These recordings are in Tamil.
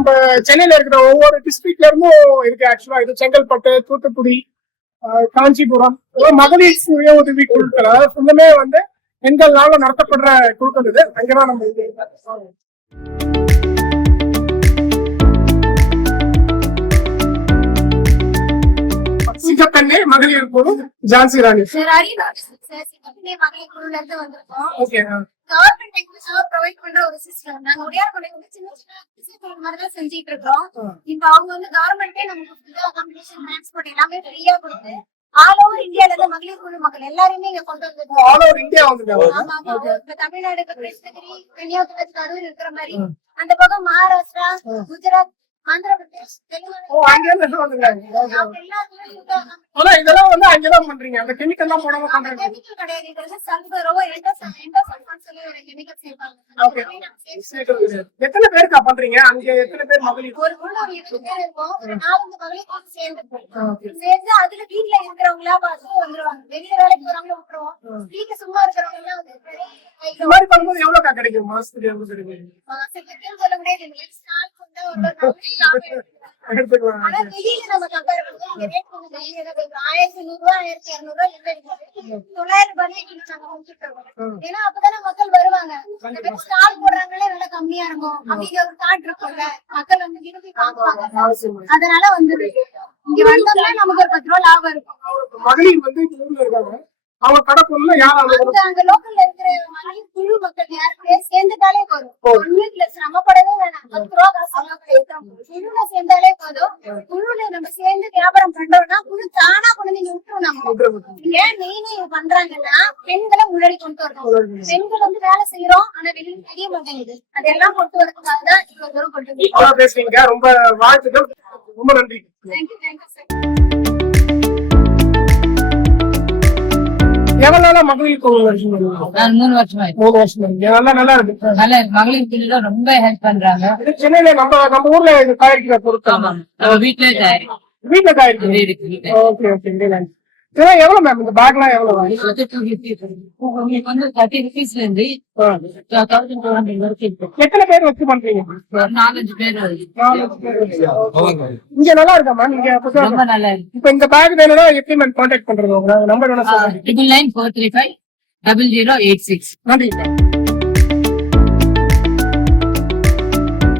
நம்ம சென்னையில இருக்கிற ஒவ்வொரு டிஸ்ட்ரிக்ட்ல இருந்தும் இருக்கு ஆக்சுவலா இது செங்கல்பட்டு தூத்துக்குடி காஞ்சிபுரம். இதெல்லாம் மகளிர் சுய உதவி குழுக்கள். அதாவது ஃபுல்லுமே வந்து பெண்கள்னால நடத்தப்படுற குழுக்கள் இது. அங்கதான் நம்ம இது. சிங்கப்பெண்ணே மகளிர் குழு ஜான்சி ராணி. கவர்மெண்ட் எங்களுக்கு ப்ரொவைட் பண்ற ஒரு சிஸ்டம் நாங்க உடையார் வந்து சின்ன சின்ன மாதிரி தான் செஞ்சுட்டு இருக்கோம். இப்ப அவங்க வந்து கவர்மெண்டே நமக்கு அகாமடேஷன் டிரான்ஸ்போர்ட் எல்லாமே ஃப்ரீயா கொடுத்து ஆல் ஓவர் இந்தியால இருந்து மகளிர் குழு மக்கள் எல்லாருமே இங்க கொண்டு வந்திருக்கோம் ஆல் ஓவர் இந்தியா. இப்ப தமிழ்நாடு கிருஷ்ணகிரி கன்னியாகுமரி கரூர் இருக்கிற மாதிரி அந்த பக்கம் மகாராஷ்டிரா குஜராத் ஆனா இதெல்லாம் வந்து அங்கதான் பண்றீங்க. அந்த கெமிக்கல் எல்லாம் போடாம பண்றீங்க. எத்தனை பேருக்கா பண்றீங்க? அங்க எத்தனை பேர் மகளிர்? ஒரு சேர்ந்து அதுல வீட்டுல இருக்கிறவங்களா பார்த்து வந்துருவாங்க. வெளிய வேலைக்கு போறவங்கள விட்டுருவோம். வீட்டுல சும்மா இருக்கிறவங்க எல்லாம் இந்த மாதிரி பண்ணும்போது எவ்வளவுக்கா கிடைக்கும்? மாசத்துக்கு எவ்வளவு கிடைக்கும் மாசத்துக்கு சொல்ல முடியாது. ஆயிரத்தி நூறு ரூபாய் ஆயிரத்தி இருநூறு ரூபாய். தொள்ளாயிரம் ரூபாய்ல கிலோ நாங்க இருக்கோம். ஏன்னா அப்பதானே மக்கள் வருவாங்க. ஸ்டால் போடுறாங்களே விலை கம்மியா இருக்கும். அப்படிங்கிற ஒரு தாட் இருக்கும்ல. மக்கள் வந்து விரும்பி வாங்குவாங்க அதனால வந்து இங்க வந்தோம்னா நமக்கு ஒரு பத்து ரூபா லாபம் இருக்கும். மகளிர் வந்து இந்த ஊர்ல இருக்காங்க. அவங்க கடை பொருள் யார் அவங்க அங்க லோக்கல்ல இருக்கிற மகளிர் குழு மக்கள் யாருக்குள்ளே சேர்ந்துட்டாலே போதும் ஒரு வீட்டுல சிரமப்படவே வேணாம் பத்து ரூபா காசு அவங்க ஏத்தலாம். குழுல சேர்ந்தாலே போதும் குழுல நம்ம சேர்ந்து வியாபாரம் பண்றோம்னா குழு தானா கொண்டு வந்து இங்க விட்டுரும் நம்ம ஏன் மெயினா இது பண்றாங்கன்னா பெண்களை முன்னாடி கொண்டு வரணும் பெண்கள் வந்து வேலை செய்யறோம் ஆனா வெளியில தெரிய மாட்டேங்குது அதெல்லாம் கொண்டு வரதுக்காக தான் இவ்வளவு தூரம் கொண்டு வந்து இப்ப பேசுறீங்க ரொம்ப வாழ்த்துக்கள். ரொம்ப நன்றி. தேங்க்யூ தேங்க்யூ சார் எவ்வளவு நாளா மகளிர் மூணு வருஷமா. மூணு வருஷம்? இருக்கு நல்லா நல்லா இருக்கு. நல்ல மகளிர் குழுல ரொம்ப ஹெல்ப் பண்றாங்க. இது சென்னையில நம்ம நம்ம ஊர்ல தயாரிக்கிற பொருட்கள் ஆமா நம்ம வீட்லயே தயாரி வீட்டுல தயாரிக்கிறீங்க இருக்கு வீட்ல. Okay okay. இதெல்லாம் எவ்வளவு மேம் இந்த பேக்லாம் எவ்வளவு? உங்களுக்கு வந்து தேர்ட்டி ருபீஸ்ல இருந்து தௌசண்ட் டூ ஹண்ட்ரட் வரைக்கும் எத்தனை பேர் வச்சு பண்றீங்க? நாலஞ்சு பேர் இங்க நல்லா இருக்கா மேம் இங்க ரொம்ப நல்லா இருக்கு. இப்ப இந்த பேக் வேணும்னா எப்படி மேம் கான்டாக்ட் பண்றது? உங்க நம்பர் வேணா triple nine four three five double zero eight six நன்றி.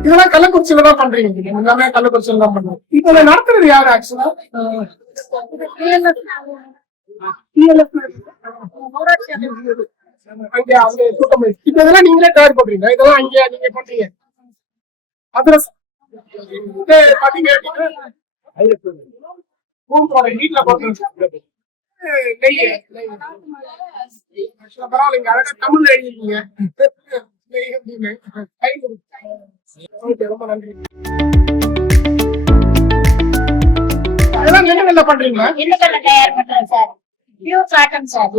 இதெல்லாம் கள்ளக்குறிச்சியில தான் பண்றீங்க. நீங்க. எல்லாமே கள்ளக்குறிச்சியில தான் பண்றோம். இப்ப நடத்துறது யாரு ஆக்சுவலா இதெல்லாம் நீங்களே தயார் பண்றீங்க இதெல்லாம் அங்க நீங்க பண்றீங்க அதுல பாத்தீங்க வீட்டுல நெய் பரவாயில்லைங்க. அழகா தமிழ்ல எழுதிருக்கீங்க. நெய் அப்படின்னு. ரொம்ப நன்றி. நெல்லுகள்ல பண்றீங்களா எள்ளுக்கல்ல தயார் பண்றேன் sir? Pure cotton sir.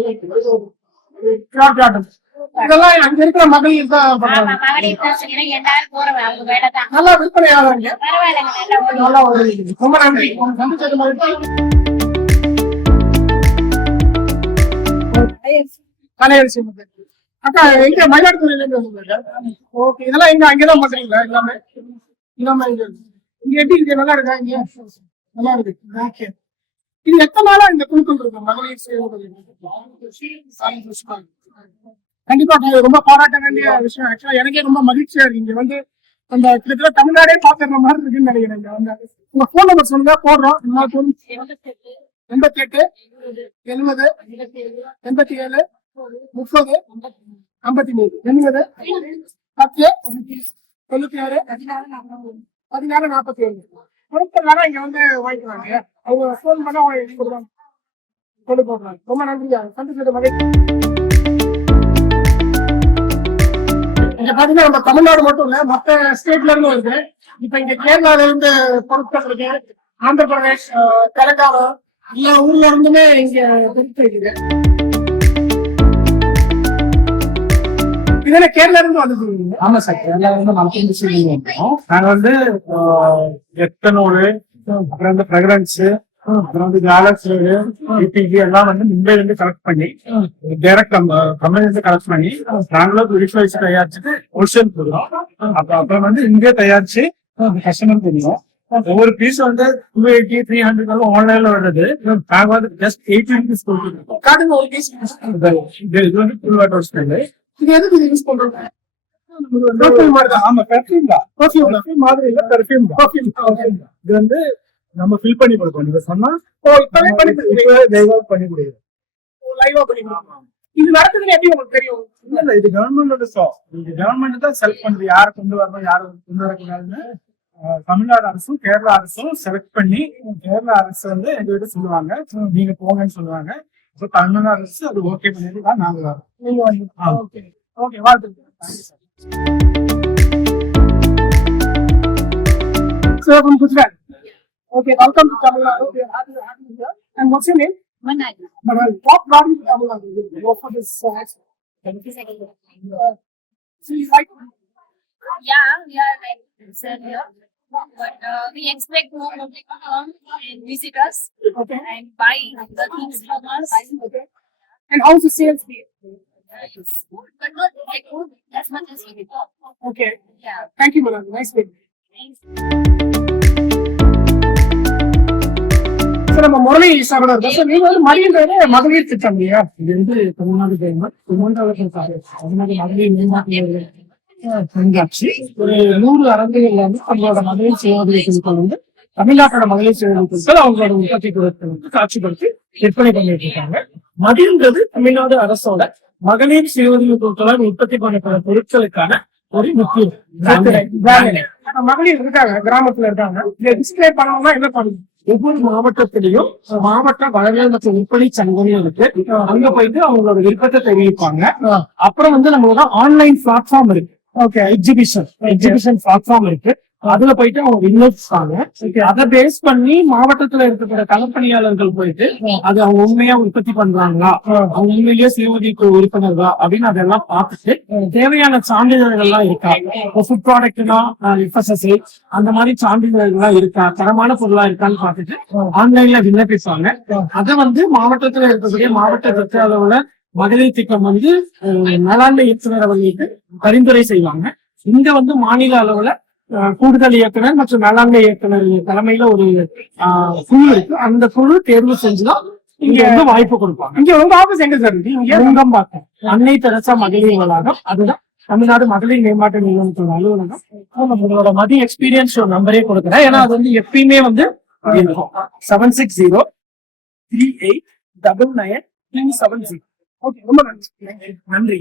Short cotton. இதெல்லாம் அங்க இருக்கிற மகளிர் தான் ஆமா பண்றாங்க மகளிர் தான் செய்யணும் எல்லாரும் போறவங்க அவங்க வேலை தான். நல்லா விற்பனை ஆகுறாங்க. பரவாயில்லைங்க நல்லா ஓடுது. நல்லா வருது ரொம்ப நன்றி. சந்திச்சது மகிழ்ச்சி. கலையரசி முதல். அக்கா எங்க மயிலாடுதுறையில இருந்து ஓகே இதெல்லாம் எங்க அங்கதான் பண்றீங்களா? எல்லாமே. இங்க எப்படி இருக்கு? நல்லா இருக்கா? இங்க? நல்லா இருக்கு. இது எத்தனை நாளா இந்த குழுக்கள் இருக்கு மகளிர் சுய கண்டிப்பா நீங்க ரொம்ப பாராட்ட வேண்டிய விஷயம். ஆக்சுவலா எனக்கே ரொம்ப மகிழ்ச்சியா இருக்கு. இங்க வந்து அந்த கிட்டத்தட்ட தமிழ்நாடே பாத்துற மாதிரி இருக்குன்னு நினைக்கிறேன் இங்க வந்து. உங்க போன் நம்பர் சொல்லுங்க. போடுறோம். எண்பத்தி எட்டு எழுபது எண்பத்தி ஏழு முப்பது ஐம்பத்தி மூணு எண்பது பத்து தொண்ணூத்தி ஆறு பதினாறு நாற்பத்தி ஏழு கொடுத்தனால இங்க வந்து வாங்கிக்கிறாங்க. அவங்க ஃபோன் பண்ணா அவங்க கொடுப்பாங்க. கொண்டு போடுறாங்க ரொம்ப நன்றியா சந்திச்சது மகிழ்ச்சி. இங்க பாத்தீங்கன்னா நம்ம தமிழ்நாடு மட்டும் இல்ல மத்த ஸ்டேட்ல இருந்து வருது இப்ப இங்க கேரளால இருந்து பொருட்கள் இருக்கு. ஆந்திர பிரதேஷ் தெலங்கானா எல்லா ஊர்ல இருந்துமே இங்க பொருட்கள் இருக்குது இதுல கேரளா இருந்து வந்து ஆமா சார் கேரளா வந்து மலப்பந்து சொல்லிங்க நாங்க வந்து எத்தனோடு அப்புறம் வந்து ஃப்ரெக்ரன்ஸ் அப்புறம் வந்து கேலக்ஸ் இபிஜி எல்லாம் வந்து மும்பைல இருந்து கலெக்ட் பண்ணி டைரக்ட் நம்ம கம்பெனி இருந்து கலெக்ட் பண்ணி நாங்களும் ரிஃபைஸ் தயாரிச்சுட்டு ஹோல்சேல் போடுறோம் அப்ப அப்புறம் வந்து இங்கே தயாரிச்சு கஸ்டமர் தெரியும் ஒவ்வொரு பீஸ் வந்து டூ எயிட்டி த்ரீ ஹண்ட்ரட் ஆன்லைன்ல வருது. நாங்க வந்து ஜஸ்ட் எயிட்டி ருபீஸ் கொடுத்துருக்கோம். காட்டுங்க ஒரு பீஸ் இது வந்து ஃபுல் வாட்டர் இது எதுக்கு யூஸ் ஓகே இது வந்து நம்ம ஃபில் பண்ணி கொடுப்போம் நீங்க சொன்னா ஓ இப்பவே பண்ணி லைவா பண்ணி கொடுக்குறோம். லைவா பண்ணி கொடுக்கணும். இது நடக்குதுன்னு எப்படி உங்களுக்கு தெரியும்? இல்ல இல்ல இது கவர்மெண்டோட இது கவர்மெண்ட் தான் செலக்ட் பண்ணுது யாரை கொண்டு வரணும் யாரை கொண்டு வரக்கூடாதுன்னு தமிழ்நாடு அரசும் கேரளா அரசும் செலக்ட் பண்ணி கேரளா அரசு வந்து எங்ககிட்ட சொல்லுவாங்க. நீங்க போங்கன்னு சொல்லுவாங்க. இப்போ தமிழ்நாடு அரசு அது ஓகே பண்ணிட்டு தான் நாங்க வரோம் நீங்க வந்து ஆ. ஓகே ஓகே வாழ்த்துக்கள் So from Gujarat. Okay, welcome to Tamil Nadu. We are happy to have you here. And what's your name? Manali. Manali. What brought you to Tamil Nadu? You go for this uh, expo. Uh, so you like Yeah, we are like sell here. But uh, we expect more public to come and visit us okay. and buy the things from us. Okay. And how's the sales been? It's good, but not like good as much as we thought. Okay. Yeah. Thank you, Manali. Nice meeting. நம்ம முரளி சகோதரர் சார் நீங்க வந்து மடியன்றது மகளிர் திட்டம் இல்லையா இது வந்து தமிழ்நாடு கவர்மெண்ட் சுமந்தவர்கள் தமிழ்நாடு மகளிர் மேம்பாட்டு கண்காட்சி ஒரு நூறு அரங்குகள்ல வந்து நம்மளோட மகளிர் சுய குழுக்கள் வந்து தமிழ்நாட்டோட மகளிர் சுய குழுக்கள் அவங்களோட உற்பத்தி பொருட்கள் வந்து காட்சிப்படுத்தி விற்பனை பண்ணிட்டு இருக்காங்க. மதியன்றது தமிழ்நாடு அரசோட மகளிர் சுய குழுக்களால் உற்பத்தி பண்ணப்படுற பொருட்களுக்கான ஒரு முக்கிய brand. நம்ம மகளிர் இருக்காங்க கிராமத்துல இருக்காங்க. இதை டிஸ்பிளே பண்ணணும்னா என்ன பண்ணணும்? ஒவ்வொரு மாவட்டத்திலையும் மாவட்ட வழங்கல் மற்றும் விற்பனை சங்கம் இருக்கு. அங்க போயிட்டு அவங்களோட விருப்பத்தை தெரிவிப்பாங்க. அப்புறம் வந்து நம்மளோட ஆன்லைன் பிளாட்ஃபார்ம் இருக்கு. ஓகே எக்ஸிபிஷன் எக்ஸிபிஷன் பிளாட்ஃபார்ம் இருக்கு. அதுல போயிட்டு அவங்க விண்ணப்பிப்பாங்க அதை பேஸ் பண்ணி மாவட்டத்துல இருக்கிற களப்பணியாளர்கள் போயிட்டு அது அவங்க உண்மையா உற்பத்தி பண்றாங்களா? அவங்க உண்மையிலேயே சிஓதிக்கு உறுப்பினர்களா? அப்படின்னு அதெல்லாம் பார்த்துட்டு தேவையான சான்றிதழ்கள் எல்லாம் இருக்கா? இப்போ ஃபுட் ப்ராடக்ட்னா எஃப்எஸ்எஸ்ஐ அந்த மாதிரி சான்றிதழ்கள் எல்லாம் இருக்கா? தரமான பொருளா இருக்கான்னு பார்த்துட்டு ஆன்லைன்ல விண்ணப்பிப்பாங்க. அதை வந்து மாவட்டத்துல இருக்கக்கூடிய மாவட்ட திட்ட அளவுல மகளிர் திட்டம் வந்து மேலாண்மை இயக்குனர் அவர்களுக்கு பரிந்துரை செய்வாங்க. இங்க வந்து மாநில அளவுல கூடுதல் இயக்குனர் மற்றும் மேலாண்மை இயக்குனர் தலைமையில ஒரு குழு இருக்கு. அந்த குழு தேர்வு செஞ்சுதான் இங்க வந்து வாய்ப்பு கொடுப்பாங்க. இங்க உங்க ஆபீஸ் எங்க சார் இங்க? நுங்கம்பாக்கம் அன்னை தெரசா மகளிர் வளாகம். அதுதான் தமிழ்நாடு மகளிர் மேம்பாட்டு நிறுவனத்தோட அலுவலகம். நம்மளோட மதிய எக்ஸ்பீரியன்ஸ் ஒரு நம்பரே கொடுக்குறேன். ஏன்னா அது வந்து எப்பயுமே வந்து இருக்கும். Seven six zero three eight double nine two seven zero okay ரொம்ப நன்றி. நன்றி